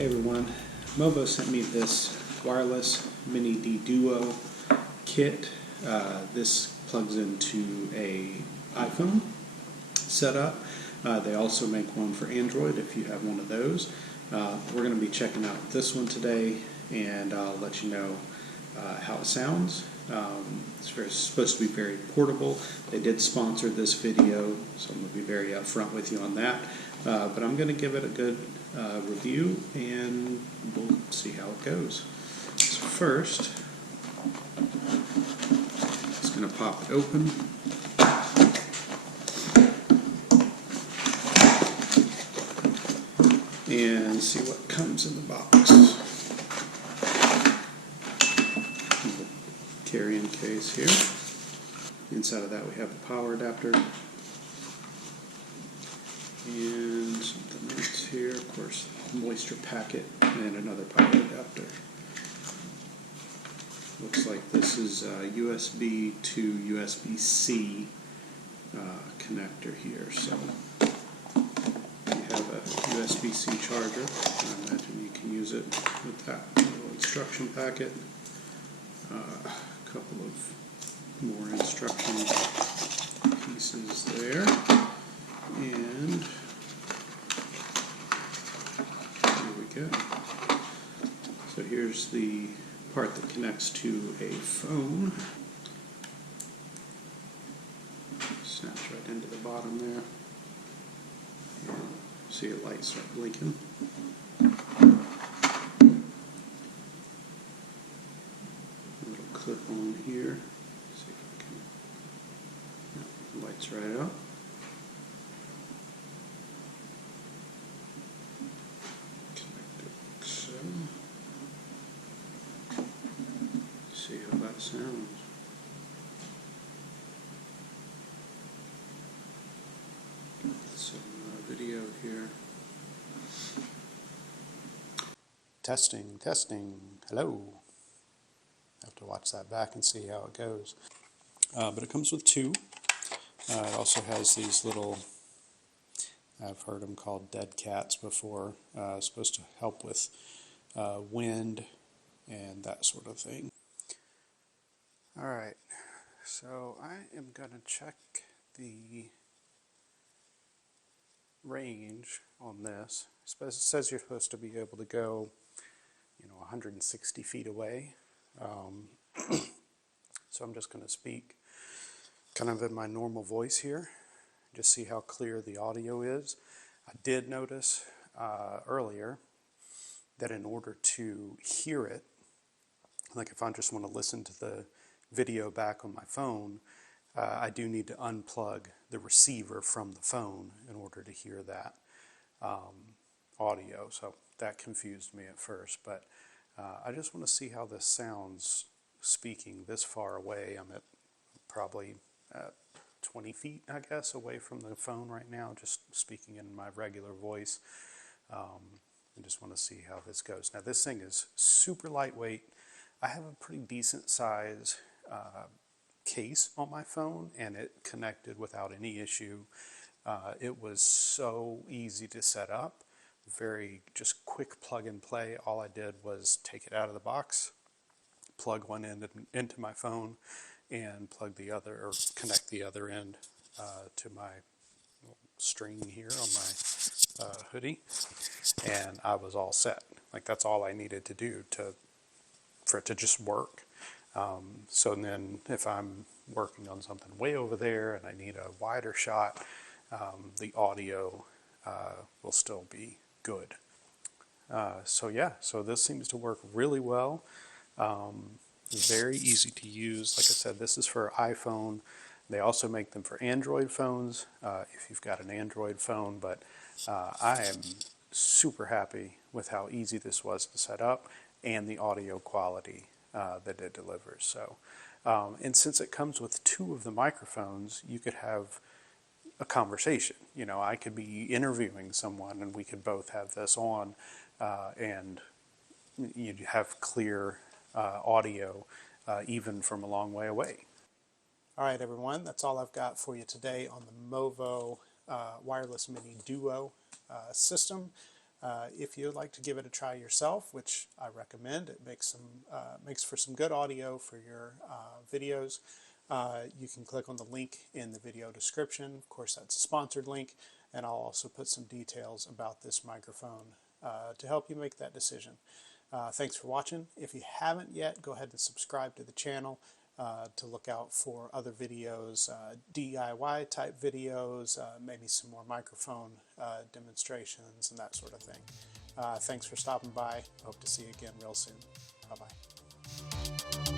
Hey everyone, Movo sent me this wireless Mini D Duo kit. This plugs into a iPhone setup. They also make one for Android if you have one of those. We're going to be checking out this one today, and I'll let you know how it sounds. It's supposed to be very portable. They did sponsor this video, so I'm going to be very upfront with you on that. But I'm going to give it a good review, and we'll see how it goes. So first, just going to pop it open. And see what comes in the box. Carrying case here. Inside of that we have a power adapter and something else here, of course, moisture packet and another power adapter. Looks like this is USB to USB-C connector here. So you have a USB-C charger. I imagine you can use it with that little instruction packet. A couple of more instruction pieces there, and here we go. So here's the part that connects to a phone. Snaps right into the bottom there. And see a light start blinking. Clip on here. See if I can. Yeah, lights right up. Connect it like so. See how that sounds. Some video here. Testing, testing. Hello. Have to watch that back and see how it goes. But it comes with two. It also has these little, I've heard them called dead cats before, supposed to help with wind and that sort of thing. Alright, so I am going to check the range on this. It says you're supposed to be able to go, 160 feet away. So I'm just going to speak kind of in my normal voice here, just see how clear the audio is. I did notice earlier that in order to hear it, like if I just want to listen to the video back on my phone, I do need to unplug the receiver from the phone in order to hear that audio. So that confused me at first, but I just want to see how this sounds speaking this far away. I'm at probably 20 feet, I guess, away from the phone right now, just speaking in my regular voice. I just want to see how this goes. Now, this thing is super lightweight. I have a pretty decent size case on my phone, and it connected without any issue. It was so easy to set up. Very just quick plug and play. All I did was take it out of the box, plug one end into my phone, and plug the other, or connect the other end to my string here on my hoodie, and I was all set. Like, that's all I needed to do for it to just work. So then if I'm working on something way over there and I need a wider shot, the audio will still be good. So yeah, so this seems to work really well. Very easy to use. Like I said, this is for iPhone. They also make them for Android phones if you've got an Android phone, but I am super happy with how easy this was to set up and the audio quality that it delivers. So, and since it comes with two of the microphones, you could have a conversation. I could be interviewing someone and we could both have this on, and you'd have clear audio even from a long way away. All right, everyone, that's all I've got for you today on the Movo wireless Mini Duo system. If you'd like to give it a try yourself, which I recommend, it makes for some good audio for your videos. You can click on the link in the video description. Of course, that's a sponsored link, and I'll also put some details about this microphone to help you make that decision. Thanks for watching. If you haven't yet, go ahead and subscribe to the channel to look out for other videos, DIY type videos, maybe some more microphone demonstrations and that sort of thing. Thanks for stopping by. Hope to see you again real soon. Bye-bye.